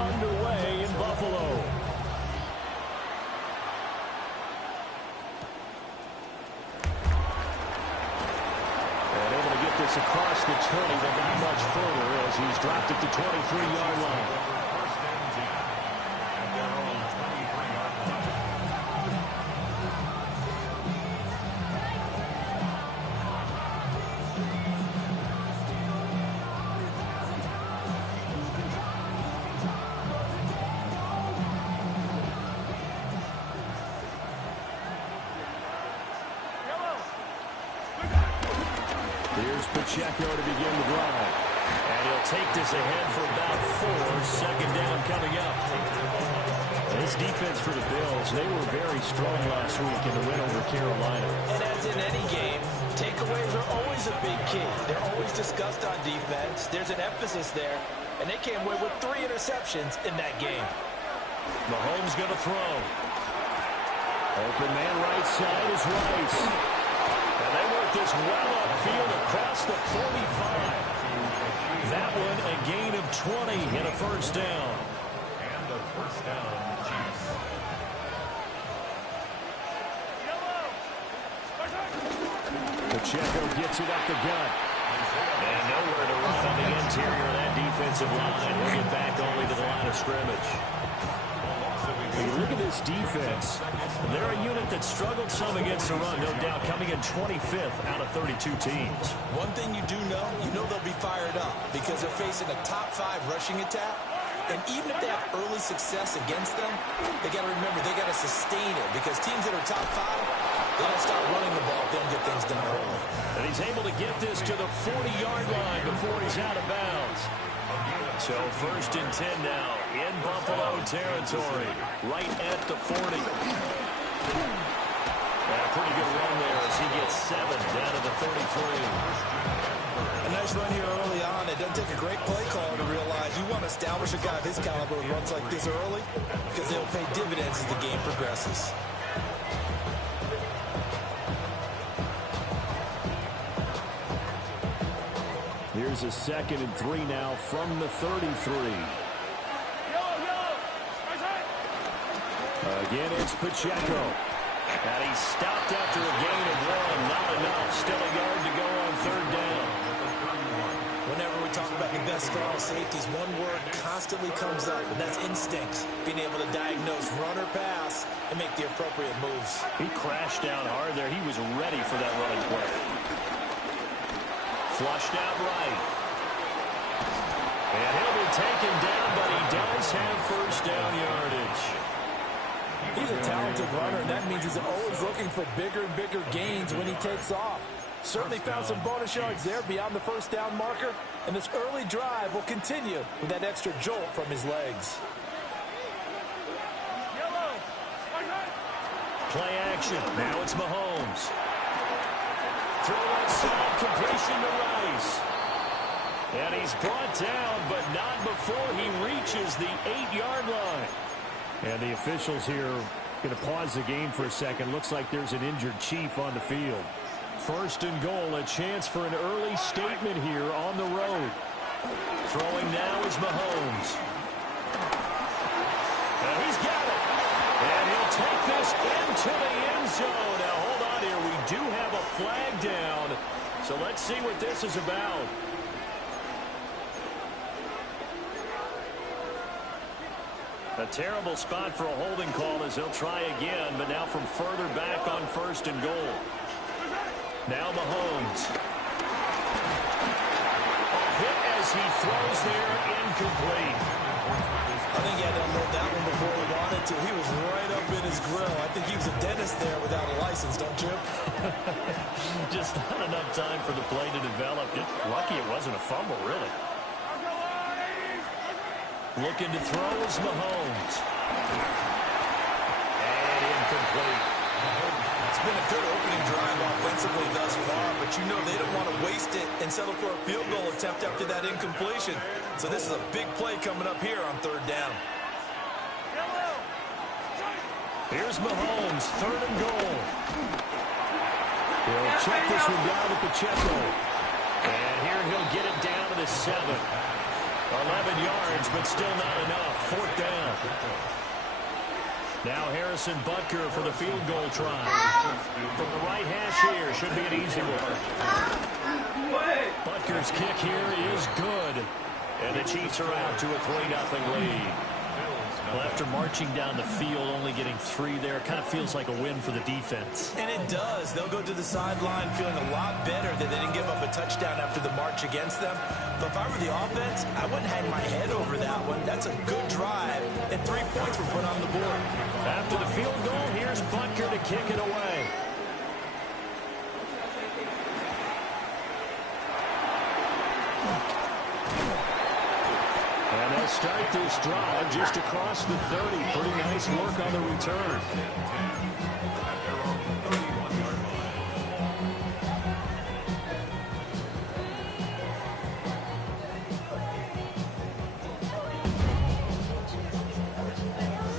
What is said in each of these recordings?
underway in Buffalo. And able to get this across the 20, but not much further as he's dropped at the 23-yard line. Pacheco to begin the drive. And he'll take this ahead for about 4. Second down coming up. This defense for the Bills, they were very strong last week in the win over Carolina. And as in any game, takeaways are always a big key. They're always discussed on defense. There's an emphasis there. And they came away with 3 interceptions in that game. Mahomes going to throw. Open man right side is Rice. And they work this well upfield across the 45. That one a gain of 20 and a first down. And a first down, Chiefs. Pacheco gets it up the gut. And nowhere to run on the interior of that defensive line. He'll get back only to the line of scrimmage. When you look at this defense, they're a unit that struggled some against the run, no doubt, coming in 25th out of 32 teams. One thing you do know, they'll be fired up because they're facing a top 5 rushing attack. And even if they have early success against them, they got to remember they got to sustain it because teams that are top 5, they don't start running the ball if they don't get things done early. And he's able to get this to the 40-yard line before he's out of bounds. So first and 10 now in Buffalo territory, right at the 40. And a pretty good run there as he gets 7 down to the 33. A nice run here early on. It doesn't take a great play caller to realize you want to establish a guy of his caliber who runs like this early because they'll pay dividends as the game progresses. Here's a 2nd and 3 now from the 33. Again, it's Pacheco. And he's stopped after a gain of 1. Not enough. Still a yard to go on 3rd down. Whenever we talk about the best strong safeties, one word constantly comes up, and that's instinct. Being able to diagnose run or pass and make the appropriate moves. He crashed down hard there. He was ready for that running play. Flushed out right. And he'll be taken down, but he does have first down yardage. He's a talented runner, and that means he's always looking for bigger and bigger gains when he takes off. Certainly found some bonus yards there beyond the first down marker, and this early drive will continue with that extra jolt from his legs. Play action. Now it's Mahomes. Throw outside, completion to Rice. And he's brought down, but not before he reaches the 8-yard line. And the officials here going to pause the game for a second. Looks like there's an injured Chief on the field. First and goal, a chance for an early statement here on the road. Throwing now is Mahomes. And he's got it. And he'll take this into the end zone. Now, hold on here. We do have a flag down. So let's see what this is about. A terrible spot for a holding call as he'll try again, but now from further back on first and goal. Now Mahomes. A hit as he throws there, incomplete. I think he had to unload that one before he wanted to. He was right up in his grill. I think he was a dentist there without a license, don't you? Just not enough time for the play to develop. Just lucky it wasn't a fumble, really. Looking to throw is Mahomes. And incomplete. It's been a good opening drive offensively thus far, but you know they don't want to waste it and settle for a field goal attempt after that incompletion. So this is a big play coming up here on 3rd down. Here's Mahomes, 3rd and goal. He'll check this one down to Pacheco. And here he'll get it down to the 7. 11 yards, but still not enough. Fourth down. Now Harrison Butker for the field goal try. From the right hash here, should be an easy one. Butker's kick here is good. And the Chiefs are out to a 3-0 lead. Well, after marching down the field, only getting 3 there, it kind of feels like a win for the defense. And it does. They'll go to the sideline feeling a lot better that they didn't give up a touchdown after the march against them. But if I were the offense, I wouldn't hang my head over that one. That's a good drive, and 3 points were put on the board. After the field goal, here's Butker to kick it away. And they'll start this drive just across the 30. Pretty nice work on the return.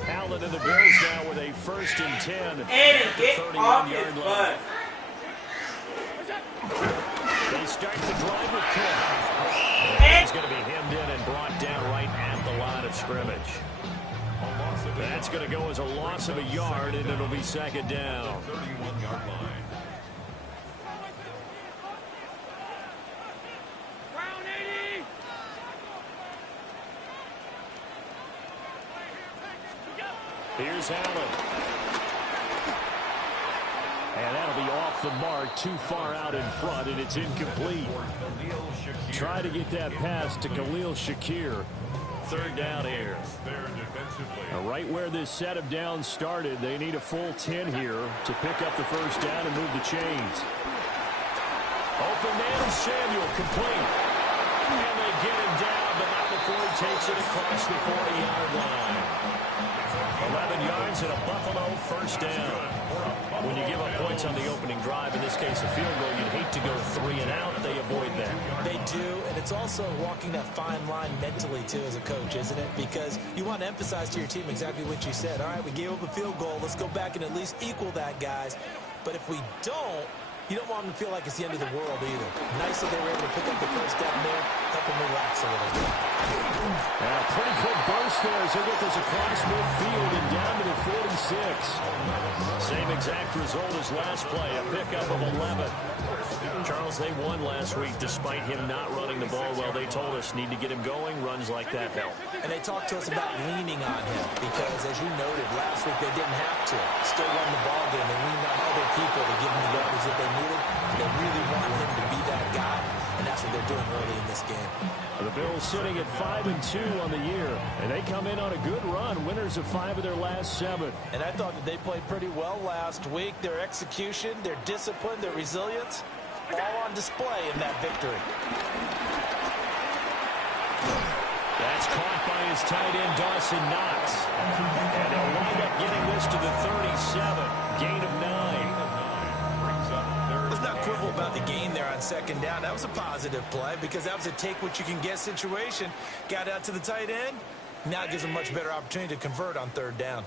Allen and the Bills now with a 1st and 10 at the 31-yard line. They start the drive with Cook. He's going to be hemmed in and brought down right at the line of scrimmage. That's going to go as a loss of a yard, and it'll be 2nd down. 31-yard line. Here's Allen. And that'll be off the mark, too far out in front, and it's incomplete. Try to get that pass to Khalil Shakir. 3rd down here. Right where this set of downs started, they need a full 10 here to pick up the 1st down and move the chains. Open man, Samuel, complete. And they get him down, but not before he takes it across the 40-yard line. 11 yards and a Buffalo 1st down. When you give up points on the opening drive, in this case a field goal, you'd hate to go 3 and out. They avoid that. They do, and it's also walking that fine line mentally, too, as a coach, isn't it? Because you want to emphasize to your team exactly what you said. All right, we gave up a field goal. Let's go back and at least equal that, guys. But if we don't, you don't want them to feel like it's the end of the world either. Nice that they were able to pick up the 1st down there, help them relax a little bit. And a pretty good burst there as they get this across midfield and down to the 46. Same exact result as last play, a pickup of 11. Charles, they won last week despite him not running the ball well. They told us need to get him going. Runs like that help. And they talked to us about leaning on him because, as you noted, last week they didn't have to. Still won the ball game. They leaned on other people to give them the yardage that they needed. They really want him to be that guy, and that's what they're doing early in this game. The Bills sitting at 5-2 on the year, and they come in on a good run, winners of 5 of their last 7. And I thought that they played pretty well last week. Their execution, their discipline, their resilience, all on display in that victory. That's caught by his tight end, Dawson Knox. And they'll wind up getting this to the 37, gain of 9. Let's not quibble about the gain there on 2nd down. That was a positive play because that was a take-what-you-can-get situation. Got out to the tight end. Now it gives them a much better opportunity to convert on 3rd down.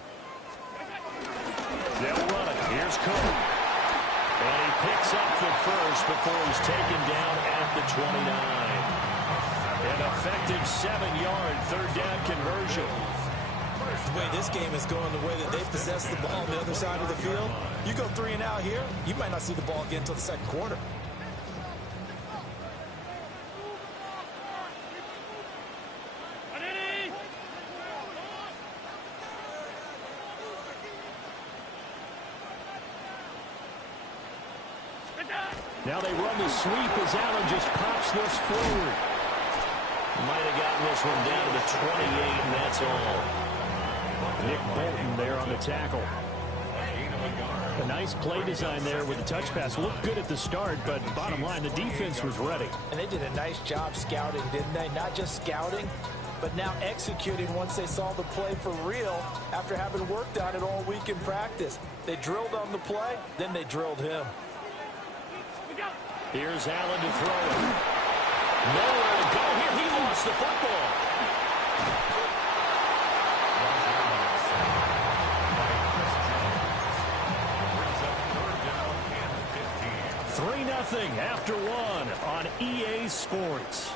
They'll run it. Here's Cook. And he picks up the 1st before he's taken down at the 29. An effective 7-yard 3rd down conversion. The way this game is going, the way that they possess the ball on the other side of the field, you go 3 and out here, you might not see the ball again until the 2nd quarter. Now they run the sweep as Allen just pops this forward. Might have gotten this one down to the 28, and that's all. Nick Bolton there on the tackle. A nice play design there with the touch pass. Looked good at the start, but bottom line, the defense was ready. And they did a nice job scouting, didn't they? Not just scouting, but now executing once they saw the play for real after having worked on it all week in practice. They drilled on the play, then they drilled him. Here's Allen to throw it. Nowhere to go here. He lost the football. 3-0 after 1 on EA Sports.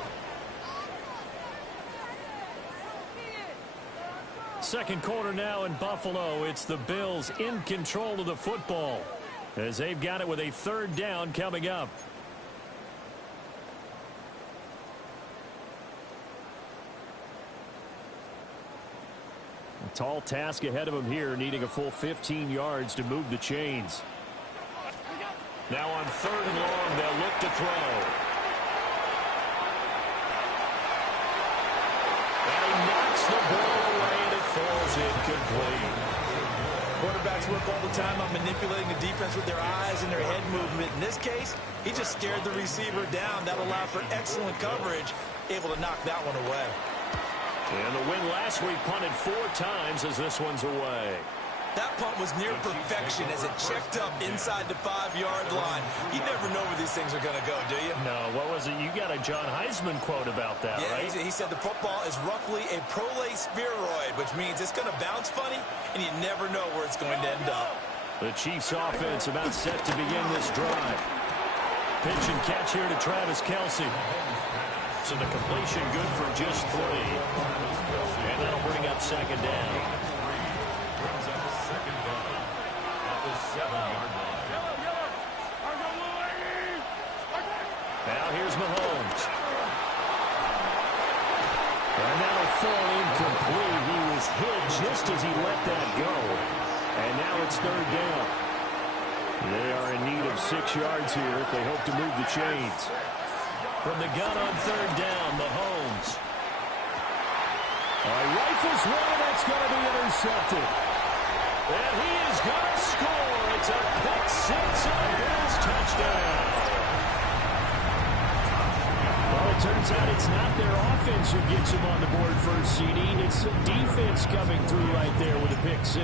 Second quarter now in Buffalo. It's the Bills in control of the football as they've got it with a third down coming up. A tall task ahead of him here, needing a full 15 yards to move the chains. Now on 3rd and long, they'll look to throw. And he knocks the ball away, and it falls incomplete. Quarterbacks work all the time on manipulating the defense with their eyes and their head movement. In this case, he just stared the receiver down. That allowed for excellent coverage, able to knock that one away. And the win last week punted 4 times as this one's away. That punt was near perfection as it checked up inside the 5-yard line. You never know where these things are going to go, do you? No, what was it? You got a John Heisman quote about that, yeah, right? He said the football is roughly a prolate spheroid, which means it's going to bounce funny, and you never know where it's going to end up. The Chiefs offense about set to begin this drive. Pitch and catch here to Travis Kelce. So the completion good for just 3. And that'll bring up second down. Brings up second down at the 7-yard line. Now here's Mahomes. And that'll fall incomplete. He was hit just as he let that go. And now it's 3rd down. They are in need of 6 yards here if they hope to move the chains. From the gun on 3rd down, Mahomes. Rifles one, that's going to be intercepted. And he is going to score. It's a pick 6 and a Bills touchdown. Well, it turns out it's not their offense who gets them on the board first, CD. It's some defense coming through right there with a pick 6.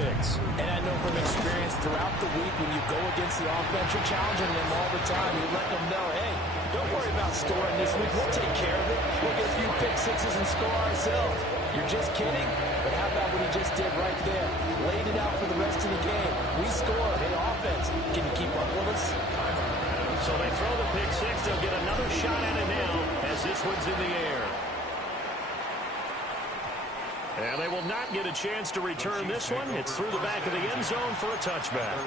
And I know from experience throughout the week when you go against the offense, you're challenging them all the time. You let them know, hey, don't worry about scoring this week. We'll take care of it. We'll get a few pick 6s and score ourselves. You're just kidding? But how about what he just did right there? Laid it out for the rest of the game. We scored. Hey, offense, can you keep up with us? So they throw the pick 6. They'll get another shot at it now as this one's in the air. And they will not get a chance to return this one. It's through the back of the end zone for a touchback.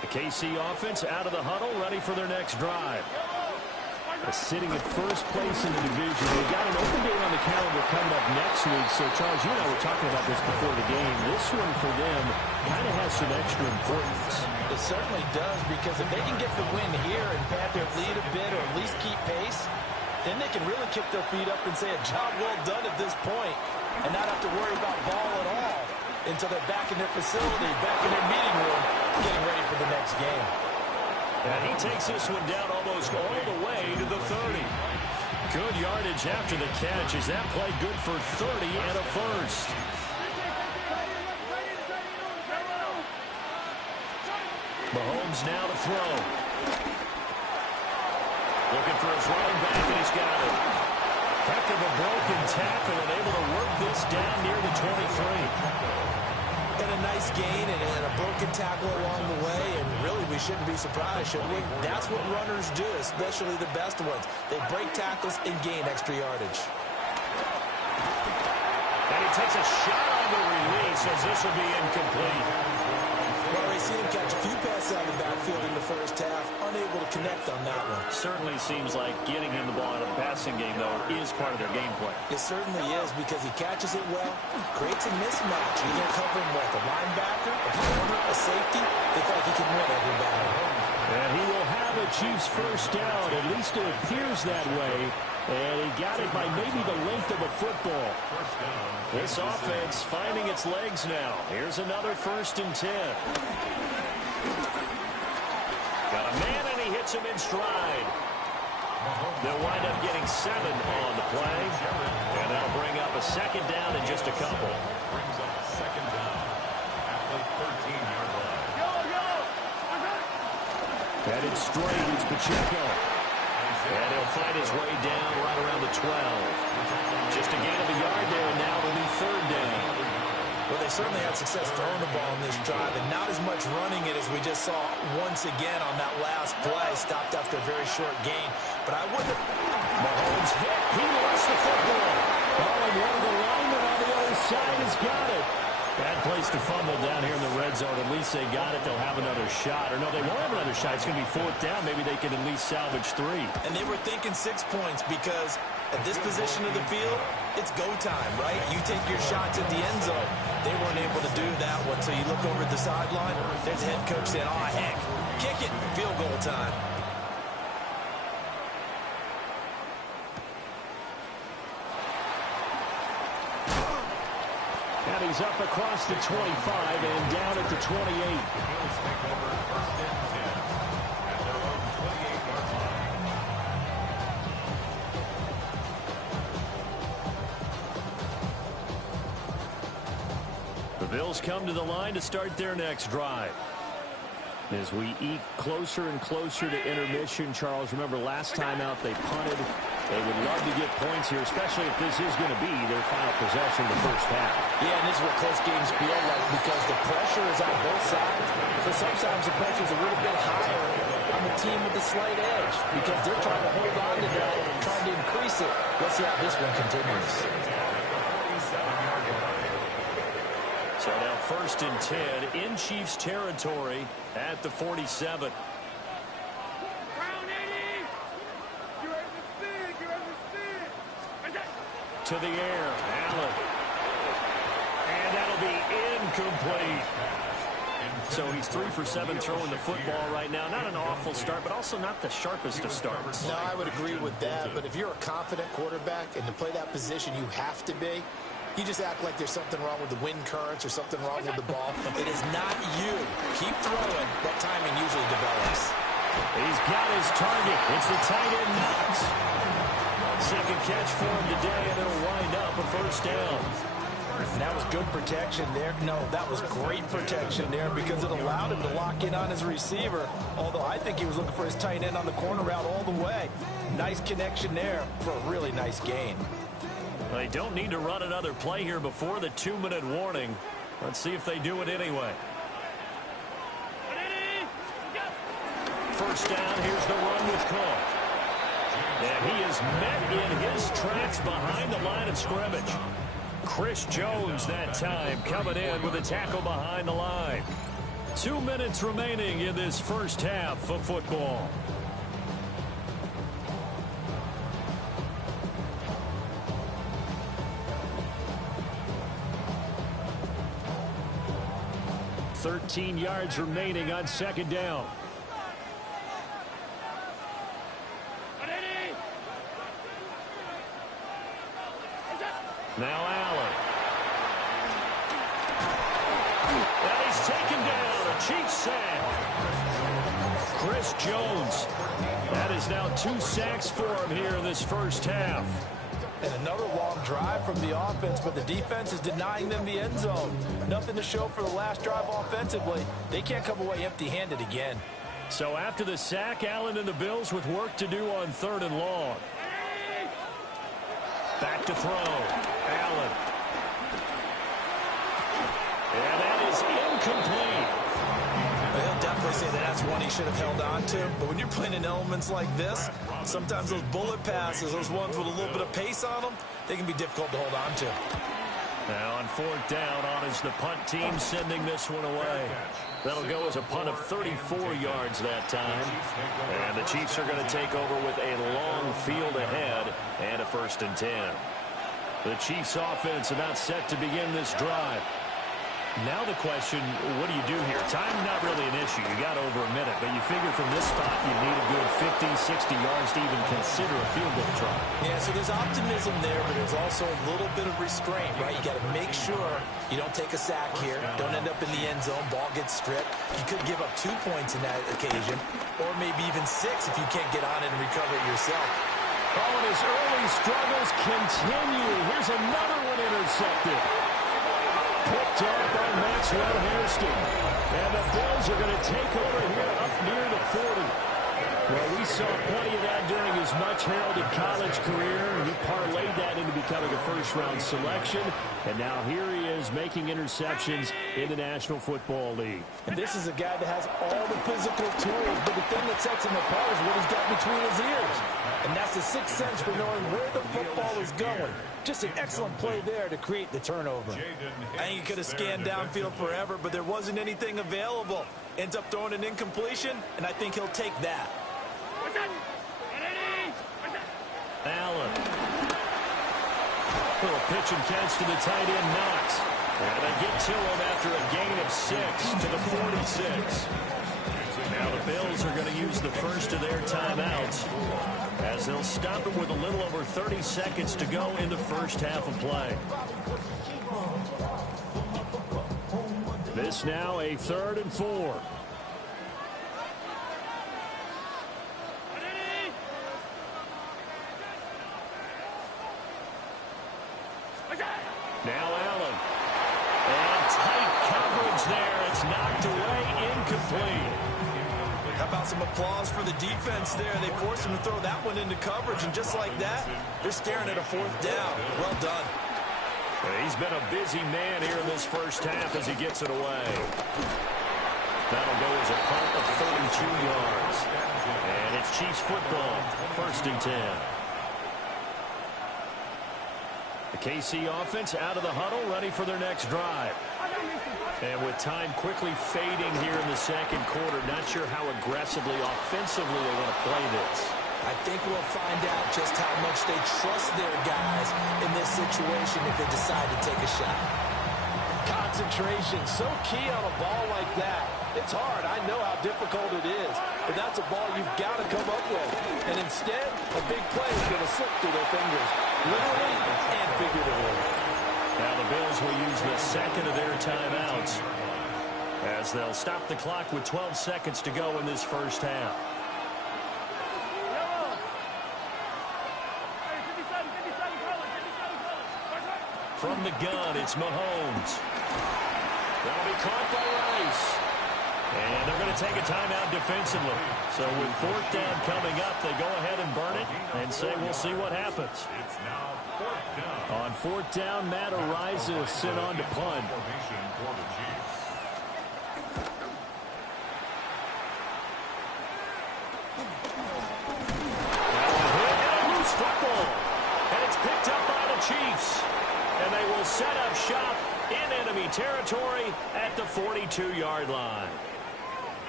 The KC offense out of the huddle, ready for their next drive. Sitting at first place in the division. They've got an open game on the calendar coming up next week. So, Charles, you and I were talking about this before the game. This one for them kind of has some extra importance. It certainly does, because if they can get the win here and pad their lead a bit or at least keep pace, then they can really kick their feet up and say a job well done at this point and not have to worry about ball at all until they're back in their facility, back in their meeting room, getting ready for the next game. And he takes this one down almost all the way to the 30. Good yardage after the catch. Is that play good for 30 and a first? Mahomes now to throw. Looking for his running back, and he's got it. Heck of a broken tackle and able to work this down near the 23. And a nice gain and a broken tackle along the way, and really we shouldn't be surprised, should we? That's what runners do, especially the best ones. They break tackles and gain extra yardage. And he takes a shot on the release as this will be incomplete. Well, we've seen him catch a few passes out of the backfield in the first half, unable to connect on that one. Certainly seems like getting him the ball in a passing game, though, is part of their game plan. It certainly is, because he catches it well, creates a mismatch. He's going to cover him with a linebacker, a corner, a safety. They feel like he can win every battle. And he will have a Chiefs first down. At least it appears that way. And he got it by maybe the length of a football. This offense finding its legs now. Here's another 1st and 10. Got a man, and he hits him in stride. They'll wind up getting 7 on the play. And that'll bring up a second down in just a couple. Brings up second down at the 13-yard line. Headed straight, it's Pacheco. And he'll find his way down right around the 12. Just a gain of a yard there, and now it'll be 3rd down. Well, they certainly had success throwing the ball in this drive, and not as much running it as we just saw once again on that last play. Stopped after a very short gain. But I wouldn't have... Mahomes hit. He lost the football. Oh, and one of the linemen on the other side has got it. Bad place to fumble down here in the red zone. At least they got it. They'll have another shot. Or no, they won't have another shot. It's going to be fourth down. Maybe they can at least salvage 3. And they were thinking 6 points because at this position of the field, it's go time, right? You take your shots at the end zone. They weren't able to do that one. So you look over at the sideline, there's the head coach saying, oh, heck, kick it, field goal time. And he's up across the 25 and down at the 28. The Bills come to the line to start their next drive. As we eke closer and closer to intermission, Charles, remember last time out they punted. They would love to get points here, especially if this is going to be their final possession of the first half. Yeah, and this is what close games feel like because the pressure is on both sides. So sometimes the pressure is a little bit higher on the team with the slight edge because they're trying to hold on to that and trying to increase it. Let's see how this one continues. So now 1st and 10 in Chiefs territory at the 47. To the air, Allen. And that'll be incomplete. So he's 3 for 7 throwing the football right now. Not an awful start, but also not the sharpest of starts. No, I would agree with that. But if you're a confident quarterback and to play that position, you have to be. You just act like there's something wrong with the wind currents or something wrong with the ball. It is not you. Keep throwing. That timing usually develops. He's got his target. It's the tight end Knox. Second catch for him today, and it'll wind up a first down. And that was good protection there. No, that was great protection there because it allowed him to lock in on his receiver. Although I think he was looking for his tight end on the corner route all the way. Nice connection there for a really nice gain. They don't need to run another play here before the 2-minute warning. Let's see if they do it anyway. First down, here's the run with Cook. And he is met in his tracks behind the line of scrimmage. Chris Jones that time coming in with a tackle behind the line. 2 minutes remaining in this first half of football. $13 yards remaining on second down. Now Allen. And he's taken down. A Chiefs sack. Chris Jones. That is now 2 sacks for him here in this first half. And another long drive from the offense, but the defense is denying them the end zone. Nothing to show for the last drive offensively. They can't come away empty-handed again. So after the sack, Allen and the Bills with work to do on 3rd and long. Back to throw. Allen. And that is incomplete. He'll definitely say that that's one he should have held on to. But when you're playing in elements like this, sometimes those bullet passes, those ones with a little bit of pace on them, they can be difficult to hold on to. Now on 4th down, on is the punt team sending this one away. That'll go as a punt of 34 yards that time. And the Chiefs are going to take over with a long field ahead and a 1st and 10. The Chiefs offense about set to begin this drive. Now the question, what do you do here? Time not really an issue. You got over a minute, but you figure from this spot you need a good 50, 60 yards to even consider a field goal try. Yeah, so there's optimism there, but there's also a little bit of restraint, right? You got to make sure you don't take a sack here. Don't end up in the end zone. Ball gets stripped. You could give up 2 points in that occasion, or maybe even 6 if you can't get on it and recover it yourself. Oh, and his early struggles continue. Here's another one intercepted. Picked up by Maxwell Hairston. And the Bills are going to take over here up near the 40. Well, we saw plenty of that during his much-heralded college career. He parlayed that into becoming a first-round selection, and now here he is making interceptions in the National Football League. And this is a guy that has all the physical tools, but the thing that sets him apart is what he's got between his ears. And that's the sixth sense for knowing where the football is going. Just an excellent play there to create the turnover. I think he could have scanned downfield forever, but there wasn't anything available. Ends up throwing an incompletion, and I think he'll take that. Allen. Little pitch and catch to the tight end, Knox. And they get to him after a gain of 6 to the 46. Now the Bills are going to use the first of their timeouts as they'll stop it with a little over 30 seconds to go in the first half of play. This now a 3rd and 4. Now Allen. And tight coverage there. It's knocked away, incomplete. How about some applause for the defense there? They forced him to throw that one into coverage, and just like that, they're staring at a 4th down. Well done. He's been a busy man here in this first half as he gets it away. That'll go as a punt of 32 yards. And it's Chiefs football, 1st and 10. The KC offense out of the huddle, ready for their next drive. And with time quickly fading here in the second quarter, not sure how aggressively, offensively they want to play this. I think we'll find out just how much they trust their guys in this situation if they decide to take a shot. Concentration, so key on a ball like that. It's hard. I know how difficult it is. But that's a ball you've got to come up with. And instead, a big play is going to slip through their fingers, literally and figuratively. Now the Bills will use the second of their timeouts as they'll stop the clock with 12 seconds to go in this first half. From the gun, it's Mahomes. That'll be caught by Rice. And they're going to take a timeout defensively. So with 4th down coming up, they go ahead and burn it and say we'll see what happens. It's now 4th down. On 4th down, Matt Ariza sent on to punt. For the Chiefs. Football, and it's picked up by the Chiefs, and they will set up shop in enemy territory at the 42-yard line.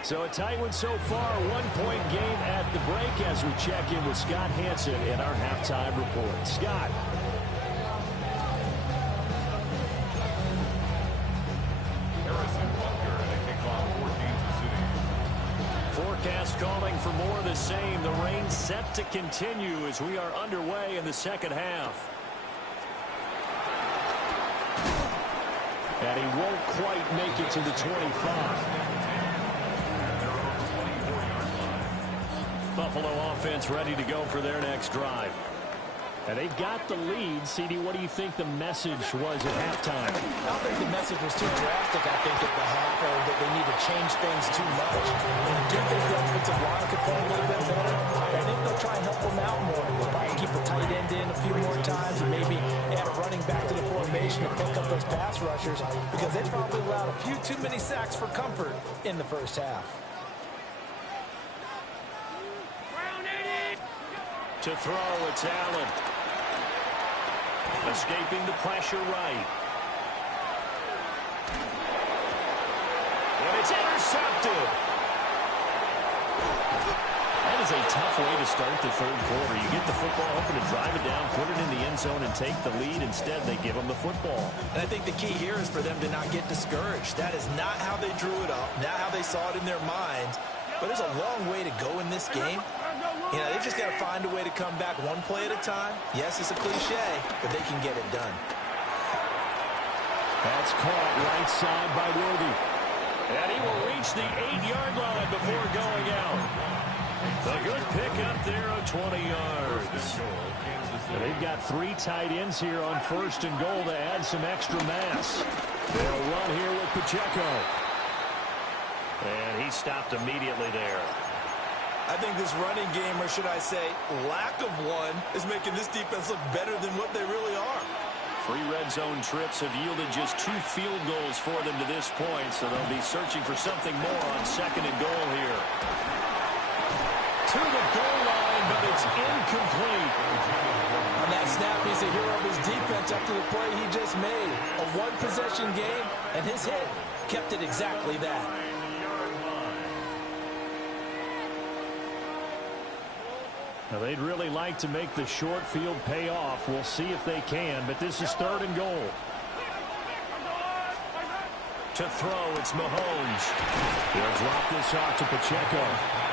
So a tight one so far, 1-point game at the break as we check in with Scott Hansen in our halftime report. Scott. Forecast calling for more of the same. The rain set to continue as we are underway in the second half. And he won't quite make it to the 25. Buffalo offense ready to go for their next drive. And they've got the lead. CD, what do you think the message was at halftime? I don't think the message was too drastic, I think, at the half, or that they need to change things too much. I do think the offensive line could play a little bit better. I think they'll try and help them out more. They'll probably keep the tight end in a few more times and maybe add a running back to the formation to pick up those pass rushers because they probably allowed a few too many sacks for comfort in the first half. To throw, it's Allen. Escaping the pressure right. And it's intercepted. That is a tough way to start the third quarter. You get the football, hoping to drive it down, put it in the end zone, and take the lead. Instead, they give them the football. And I think the key here is for them to not get discouraged. That is not how they drew it up, not how they saw it in their minds. But there's a long way to go in this game. You know, they just got to find a way to come back one play at a time. Yes, it's a cliche, but they can get it done. That's caught right side by Worthy. And he will reach the 8-yard line before going out. A good pickup there of 20 yards. And they've got 3 tight ends here on 1st and goal to add some extra mass. They'll run here with Pacheco. And he stopped immediately there. I think this running game, or should I say lack of one, is making this defense look better than what they really are. 3 red zone trips have yielded just 2 field goals for them to this point, so they'll be searching for something more on 2nd and goal here. To the goal line, but it's incomplete. On that snap, he's a hero of his defense after the play he just made. A one-possession game, and his hit kept it exactly that. Now, they'd really like to make the short field pay off. We'll see if they can, but this is 3rd and goal. To throw, it's Mahomes. He'll drop this off to Pacheco.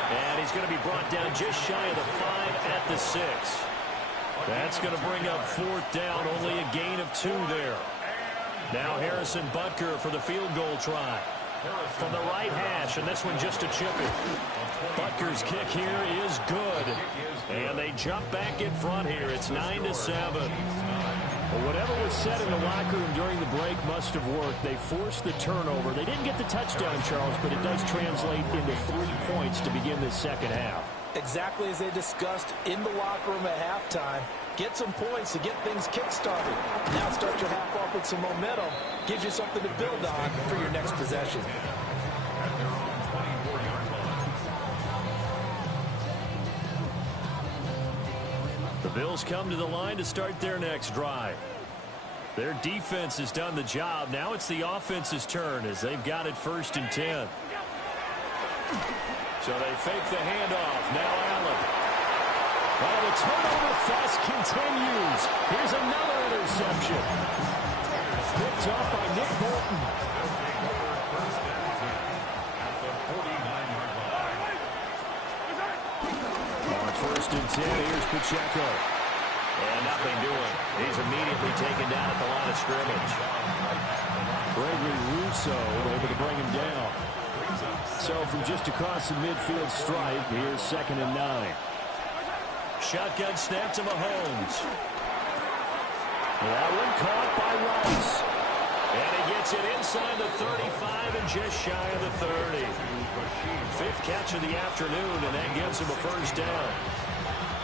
And he's going to be brought down just shy of the 5 at the 6. That's going to bring up 4th down, only a gain of 2 there. Now Harrison Butker for the field goal try. From the right hash, and this one just a chip it. Butker's kick here is good. And they jump back in front here. It's 9-7. Well, whatever was said in the locker room during the break must have worked. They forced the turnover. They didn't get the touchdown, Charles, but it does translate into 3 points to begin the second half. Exactly as they discussed in the locker room at halftime. Get some points to get things kick-started. Now start your half off with some momentum. Gives you something to build on for your next possession. The Bills come to the line to start their next drive. Their defense has done the job. Now it's the offense's turn as they've got it 1st and 10. So they fake the handoff. Now Allen. Well, the turnover fest continues. Here's another interception. Picked off by Nick Bolton. On 1st and 10, here's Pacheco. And nothing doing. He's immediately taken down at the line of scrimmage. Gregory Rousseau able to bring him down. So from just across the midfield stripe, here's 2nd and 9. Shotgun snap to Mahomes. That one caught by Rice. And he gets it inside the 35 and just shy of the 30. 5th catch of the afternoon, and that gives him a 1st down.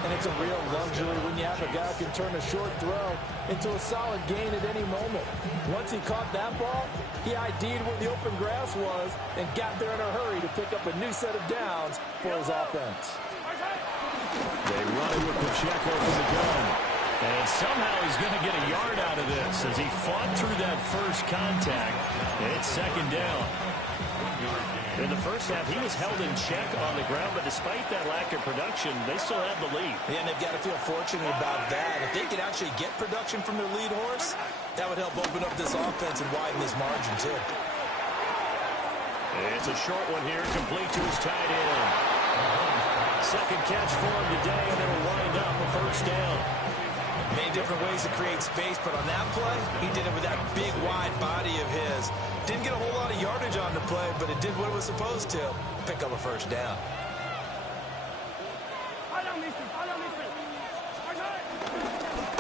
And it's a real luxury when you have a guy who can turn a short throw into a solid gain at any moment. Once he caught that ball, he ID'd where the open grass was and got there in a hurry to pick up a new set of downs for his offense. They run it with Pacheco from the gun. And somehow he's going to get a yard out of this as he fought through that first contact. And it's 2nd down. In the first half, he was held in check on the ground, but despite that lack of production, they still have the lead. Yeah, and they've got to feel fortunate about that. If they could actually get production from their lead horse, that would help open up this offense and widen this margin, too. It's a short one here, complete to his tight end. 2nd catch for him today, and it'll wind up a 1st down. Many different ways to create space, but on that play, he did it with that big, wide body of his. Didn't get a whole lot of yardage on the play, but it did what it was supposed to. Pick up a 1st down.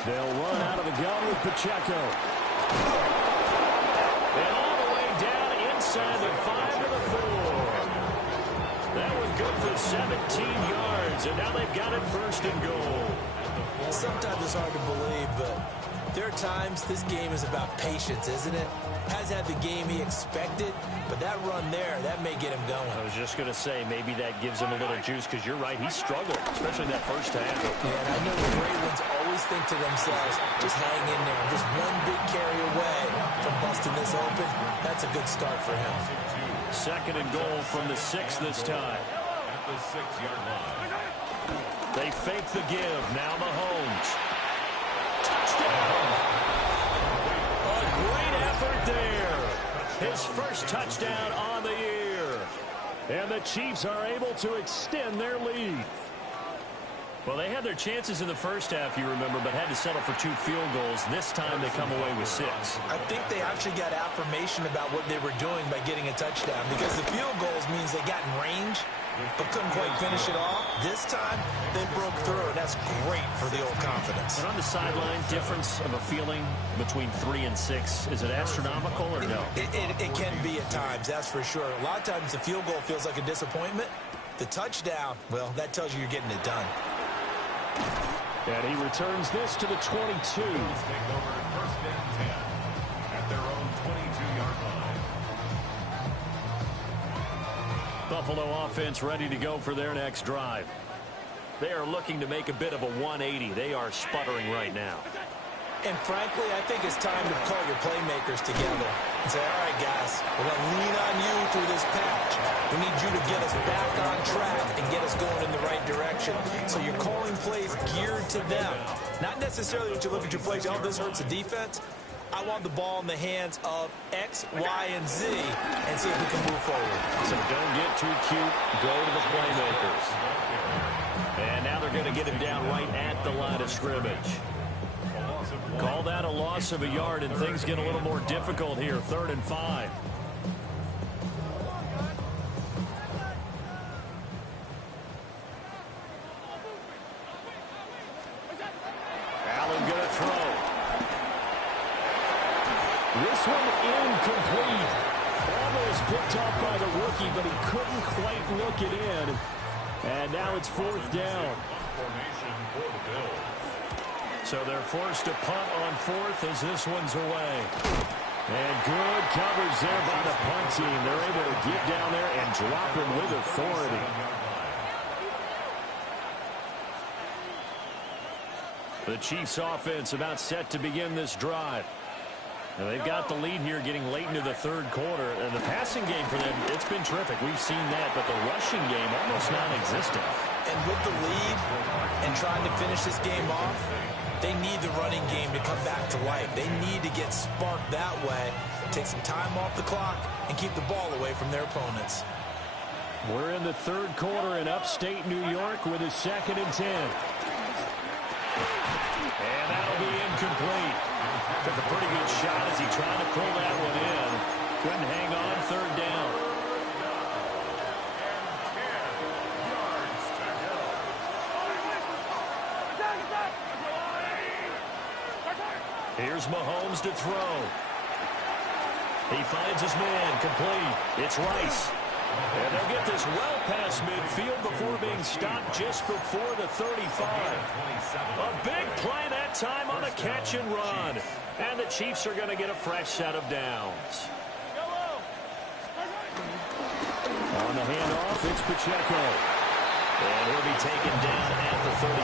They'll run out of the gun with Pacheco. And all the way down inside the 5 to the 4. That was good for 17 yards, and now they've got it 1st and goal. Sometimes it's hard to believe, but there are times this game is about patience, isn't it? Has had the game he expected, but that run there, that may get him going. I was just going to say, maybe that gives him a little juice, because you're right, he struggled, especially that 1st half. Yeah, and I know the great ones always think to themselves, just hang in there. Just one big carry away from busting this open. That's a good start for him. 2nd and goal from the 6 this time. At the 6-yard line. They fake the give. Now Mahomes. Touchdown! A great effort there. His 1st touchdown on the year. And the Chiefs are able to extend their lead. Well, they had their chances in the first half, you remember, but had to settle for 2 field goals. This time they come away with 6. I think they actually got affirmation about what they were doing by getting a touchdown, because the field goals means they got in range but couldn't quite finish it off. This time they broke through, and that's great for the old confidence. And on the sideline, difference of a feeling between 3 and 6, is it astronomical or no? It can be at times, that's for sure. A lot of times the field goal feels like a disappointment. The touchdown, well, that tells you you're getting it done. And he returns this to the 22. Take over first and 10 at their own 22-yard line. Buffalo offense ready to go for their next drive. They are looking to make a bit of a 180. They are sputtering right now. And frankly, I think it's time to call your playmakers together and say, all right, guys, we're going to lean on you through this patch. We need you to get us back on track and get us going in the right direction. So you're calling plays geared to them. Not necessarily that you look at your plays, oh, this hurts the defense. I want the ball in the hands of X, Y, and Z and see if we can move forward. So don't get too cute. Go to the playmakers. And now they're going to get him down right at the line of scrimmage. Call that a loss of a yard, and things get a little more difficult here. 3rd and 5. Allen going to throw. This one incomplete. Almost picked off by the rookie, but he couldn't quite look it in. And now it's 4th down. Formation for the Bills. So they're forced to punt on 4th as this one's away. And good coverage there by the punt team. They're able to get down there and drop him with authority. The Chiefs offense about set to begin this drive. And they've got the lead here getting late into the 3rd quarter. And the passing game for them, it's been terrific. We've seen that, but the rushing game almost non-existent. And with the lead and trying to finish this game off, they need the running game to come back to life. They need to get sparked that way, take some time off the clock, and keep the ball away from their opponents. We're in the 3rd quarter in upstate New York with a 2nd and 10. And that'll be incomplete. Took a pretty good shot as he tried to pull that one in. Couldn't hang on. 3rd down. Here's Mahomes to throw. He finds his man, complete. It's Rice. And they'll get this well past midfield before being stopped just before the 35. A big play that time on a catch and run. And the Chiefs are going to get a fresh set of downs. On the handoff, it's Pacheco. And he'll be taken down at the 34.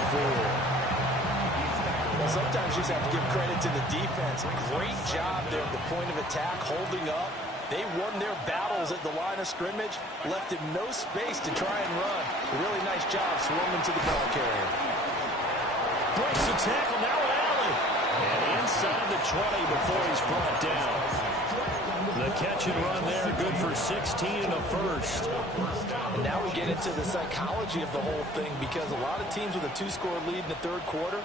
Well, sometimes you just have to give credit to the defense. Great job there at the point of attack, holding up. They won their battles at the line of scrimmage, left him no space to try and run. A really nice job swarming to the ball carrier. Breaks the tackle now with Allen. And inside the 20 before he's brought down. The catch and run there, good for 16 and a first. And now we get into the psychology of the whole thing, because a lot of teams with a 2-score lead in the 3rd quarter,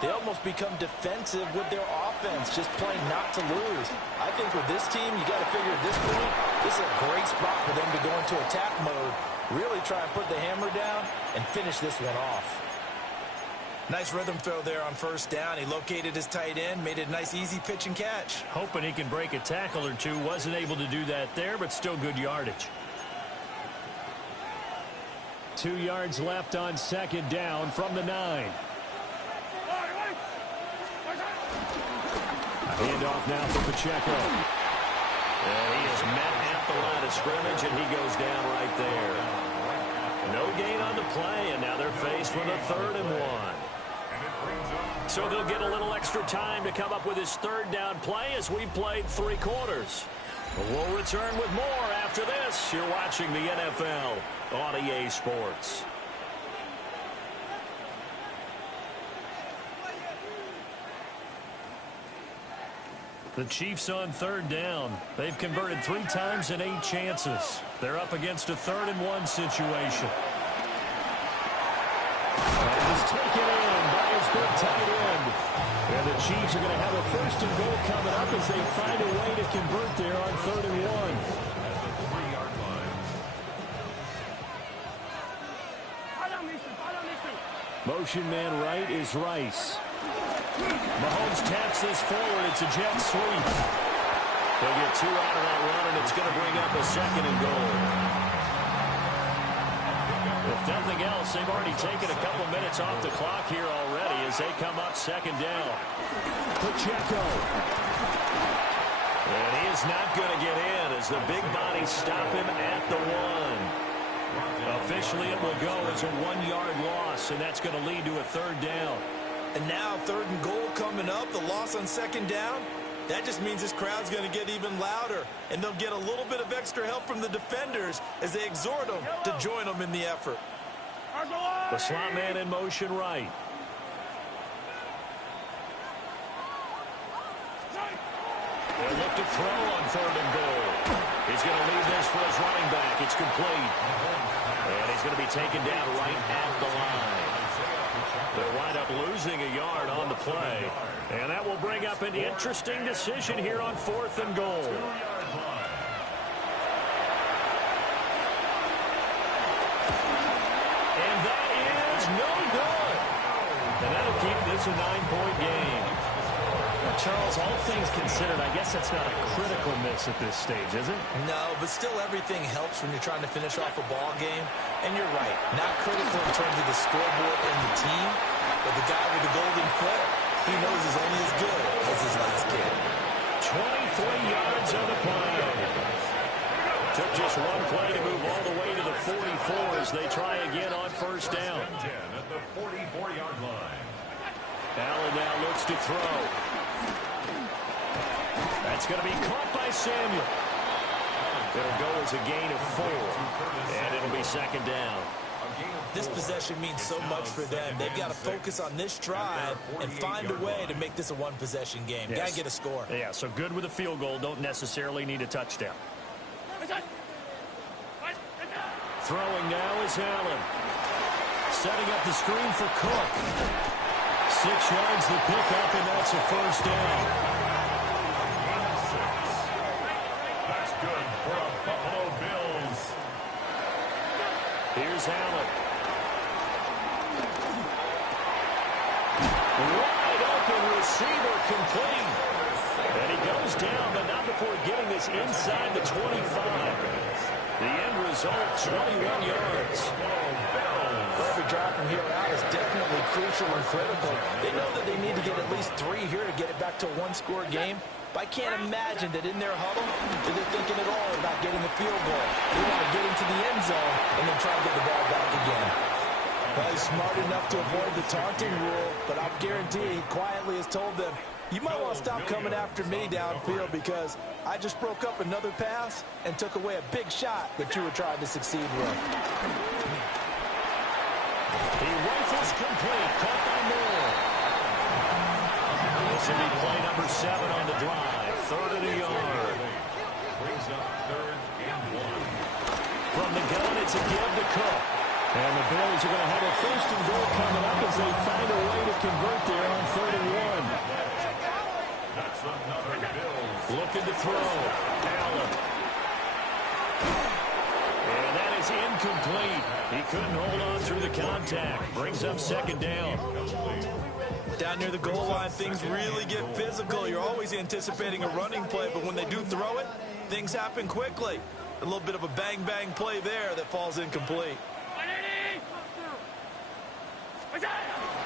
they almost become defensive with their offense, just playing not to lose. I think with this team, you got to figure at this point, this is a great spot for them to go into attack mode, really try and put the hammer down and finish this one off. Nice rhythm throw there on 1st down. He located his tight end, made it a nice easy pitch and catch. Hoping he can break a tackle or two. Wasn't able to do that there, but still good yardage. 2 yards left on 2nd down from the 9. Handoff now for Pacheco. And he is met at the line of scrimmage, and he goes down right there. No gain on the play, and now they're faced with a 3rd and 1. So they'll get a little extra time to come up with his 3rd down play as we played 3 quarters. We'll return with more after this. You're watching the NFL on EA Sports. The Chiefs on 3rd down. They've converted 3 times in 8 chances. They're up against a 3rd and 1 situation. And it's taken in by his big tight end. And the Chiefs are going to have a 1st and goal coming up as they find a way to convert there on 3rd and 1. At the 3-yard line. Motion man right is Rice. Mahomes taps this forward. It's a jet sweep. They'll get 2 out of that run, and it's going to bring up a 2nd and goal. nothing else, they've already taken a couple minutes off the clock here already as they come up second down. Pacheco. And he is not going to get in as the big bodies stop him at the 1. Officially, it will go as a 1-yard loss, and that's going to lead to a third down. And now 3rd and goal coming up, the loss on 2nd down. That just means this crowd's going to get even louder, and they'll get a little bit of extra help from the defenders as they exhort them to join them in the effort. The slot man in motion right. They'll look to throw on 3rd and goal. He's going to leave this for his running back. It's complete. And he's going to be taken down right at the line. They'll wind up losing a yard on the play. And that will bring up an interesting decision here on 4th and goal. And that is no good. And that'll keep this a 9-point game. Charles, all things considered, I guess that's not a critical miss at this stage, is it? No, but still everything helps when you're trying to finish off a ball game. And you're right, not critical in terms of the scoreboard and the team, but the guy with the golden foot, he knows is only as good as his last kick. 23 yards on the play. Took just one play to move all the way to the 44 as they try again on 1st down. 10 at the 44-yard line. Allen now looks to throw. That's going to be caught by Samuel. It'll go as a gain of 4, and it'll be 2nd down. This possession means so much for them. They've got to focus on this drive and find a way to make this a one-possession game. Yes. Got to get a score. Yeah, so good with a field goal. Don't necessarily need a touchdown. Throwing now is Allen. Setting up the screen for Cook. 6 yards the pickup, and that's a 1st down. That's good for the Buffalo Bills. Here's Allen. Wide open receiver complete. And he goes down, but not before getting this inside the 25. The end result, 21 yards. Every drive from here out is definitely crucial and critical. They know that they need to get at least 3 here to get it back to a 1-score game. But I can't imagine that in their huddle that they're thinking at all about getting a field goal. They want to get into the end zone and then try to get the ball back again. Well, he's smart enough to avoid the taunting rule, but I guarantee he quietly has told them, you might want to stop coming after me downfield because I just broke up another pass and took away a big shot that you were trying to succeed with. He rifles complete, caught by Moore. This will be play number 7 on the drive. 3rd and a yard. Brings up 3rd and 1. From the gun, it's a give to Cook. And the Bills are going to have a 1st and goal coming up as they find a way to convert there on 3rd and 1. That's another Bills. Looking to throw. Allen. And that is incomplete. He couldn't hold on through the contact. Brings up 2nd down. Down near the goal line, things really get physical. You're always anticipating a running play, but when they do throw it, things happen quickly. A little bit of a bang-bang play there that falls incomplete.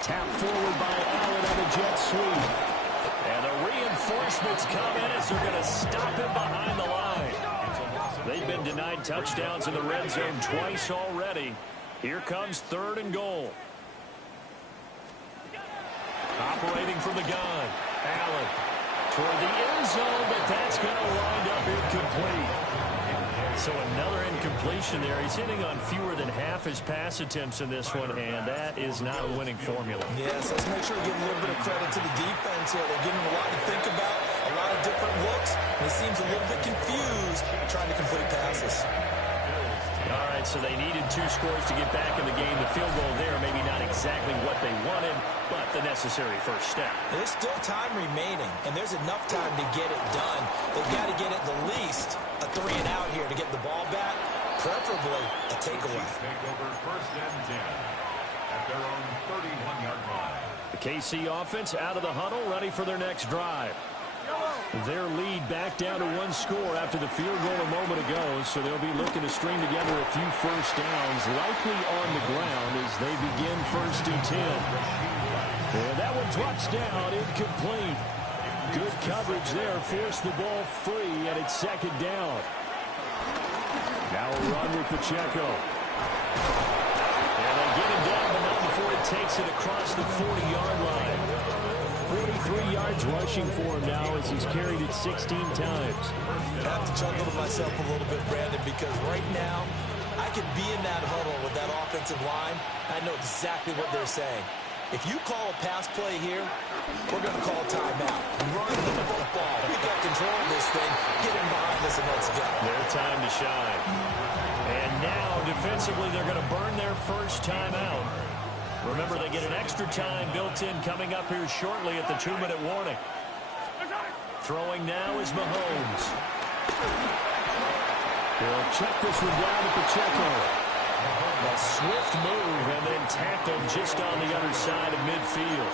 Tap forward by Allen on a jet sweep. And the reinforcements come in as they're going to stop him behind the line. They've been denied touchdowns in the red zone twice already. Here comes 3rd and goal. Operating from the gun. Allen toward the end zone, but that's going to wind up incomplete. So another incompletion there. He's hitting on fewer than half his pass attempts in this one, and that is not a winning formula. Yes, let's make sure we give a little bit of credit to the defense here. They're giving him a lot to think about, a lot of different looks, and he seems a little bit confused trying to complete passes. All right, so they needed 2 scores to get back in the game. The field goal there, maybe not exactly what they wanted, but the necessary first step. There's still time remaining, and there's enough time to get it done. They've got to get at the least a 3 and out here to get the ball back, preferably a takeaway. Take over 1st and 10 at their own 31-yard line. The KC offense out of the huddle, ready for their next drive. Their lead back down to one score after the field goal a moment ago, so they'll be looking to string together a few first downs, likely on the ground as they begin 1st and 10. And that one drops down, incomplete. Good coverage there, forced the ball free, and it's 2nd down. Now a run with Pacheco. And they get him down, but not before it takes it across the 40-yard line. 43 yards rushing for him now as he's carried it 16 times. I have to chuckle to myself a little bit, Brandon, because right now I could be in that huddle with that offensive line. I know exactly what they're saying. If you call a pass play here, we're going to call timeout. Run the football. We got control of this thing. Get him behind us and let's go. Their time to shine. And now defensively they're going to burn their first timeout. Remember, they get an extra time built in coming up here shortly at the 2-minute warning. Throwing now is Mahomes. He'll check this one down to Pacheco. A swift move and then tackled just on the other side of midfield.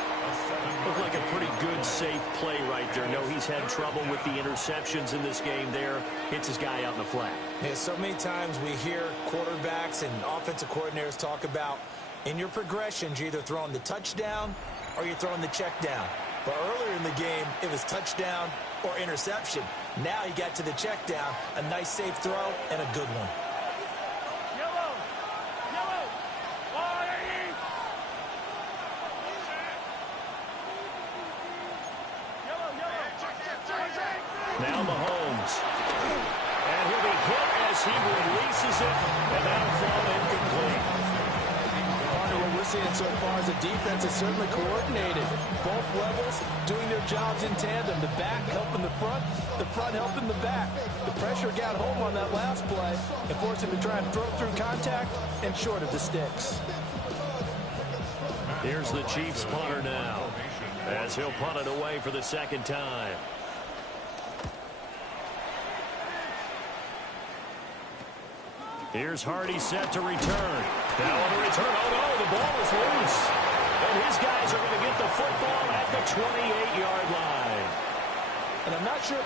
Looked like a pretty good, safe play right there. No, he's had trouble with the interceptions in this game there. Hits his guy out in the flat. Yeah, so many times we hear quarterbacks and offensive coordinators talk about in your progressions, you're either throwing the touchdown or you're throwing the check down. But earlier in the game, it was touchdown or interception. Now he got to the check down, a nice safe throw, and a good one. Now Mahomes. And he'll be hit as he releases it, and that'll fall incomplete. Partner, what we're seeing so far is the defense is certainly coordinated. Both levels doing their jobs in tandem. The back helping the front helping the back. The pressure got home on that last play and forced him to try and throw through contact and short of the sticks. Here's the Chiefs punter now as he'll punt it away for the 2nd time. Here's Hardy set to return. Now on the return. Oh, no, the ball is loose. And his guys are going to get the football at the 28-yard line. And I'm not sure.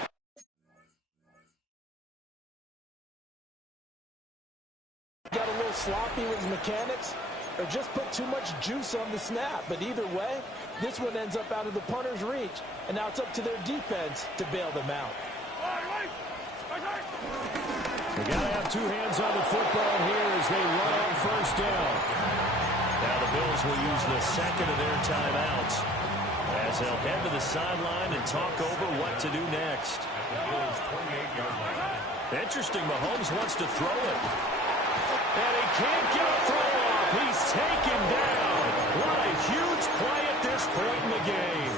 Got a little sloppy with his mechanics or just put too much juice on the snap. But either way, this one ends up out of the punter's reach. And now it's up to their defense to bail them out. They got to have 2 hands on the football here as they run on 1st down. Now the Bills will use the 2nd of their timeouts as they'll head to the sideline and talk over what to do next. Interesting, Mahomes wants to throw it. And he can't get a throw off. He's taken down. What a huge play at this point in the game.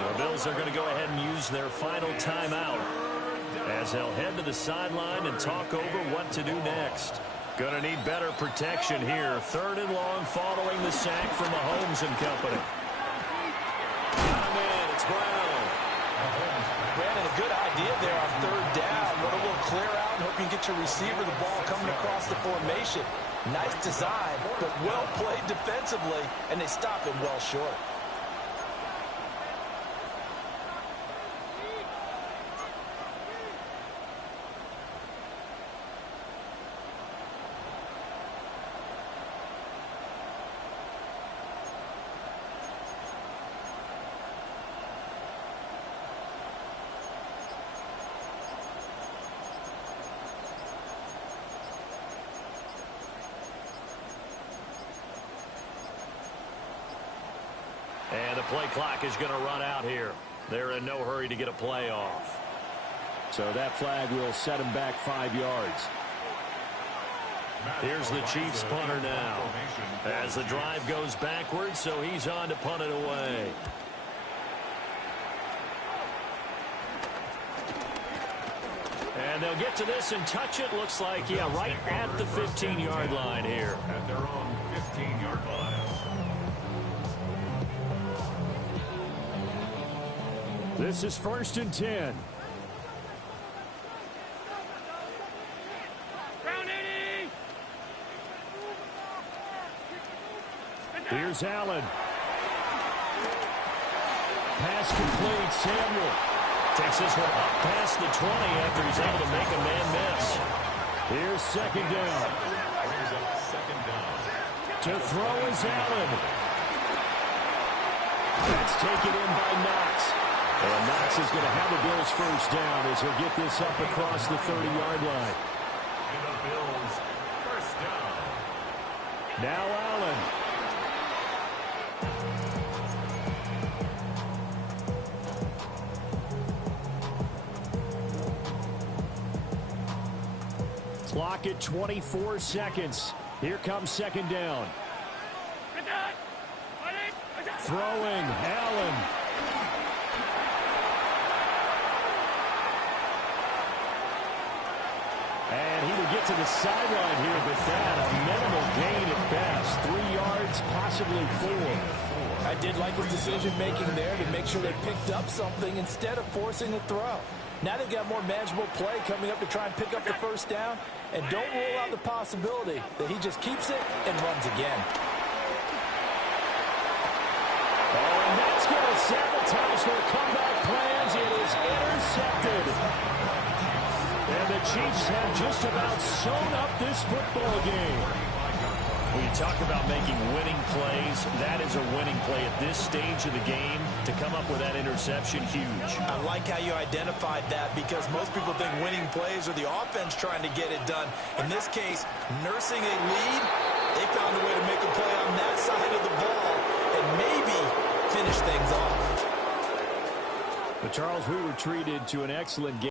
The Bills are going to go ahead and use their final timeout as they'll head to the sideline and talk over what to do next. Going to need better protection here. 3rd and long following the sack from Mahomes and company. Got him in. It's Brown. Brandon, a good idea there on 3rd down. Let a little clear out and hope you can get your receiver the ball coming across the formation. Nice design, but well played defensively, and they stop him well short. And the play clock is going to run out here. They're in no hurry to get a play off. So that flag will set him back 5 yards. Here's the Chiefs punter now as the drive goes backwards, so he's on to punt it away. And they'll get to this and touch it. Looks like, yeah, right at the 15-yard line here. At their own 15-yard line. This is 1st and 10. Here's Allen. Pass complete. Samuel. Takes this one up past the 20 after he's able to make a man miss. Here's second down. To throw is Allen. That's taken in by Knox. And Knox is going to have the Bills first down as he'll get this up across the 30-yard line. And the Bills first down. Now Allen. Clock at 24 seconds. Here comes second down. Throwing, Allen. And he will get to the sideline here, but that a minimal gain at best. 3 yards, possibly 4. I did like his decision-making there to make sure they picked up something instead of forcing a throw. Now they've got more manageable play coming up to try and pick up the first down. And don't rule out the possibility that he just keeps it and runs again. Oh, and that's going to sabotage their comeback plans. It is intercepted. And the Chiefs have just about sewn up this football game. When you talk about making winning plays, that is a winning play at this stage of the game. To come up with that interception, huge. I like how you identified that because most people think winning plays are the offense trying to get it done. In this case, nursing a lead, they found a way to make a play on that side of the ball and maybe finish things off. But, Charles, we were treated to an excellent game.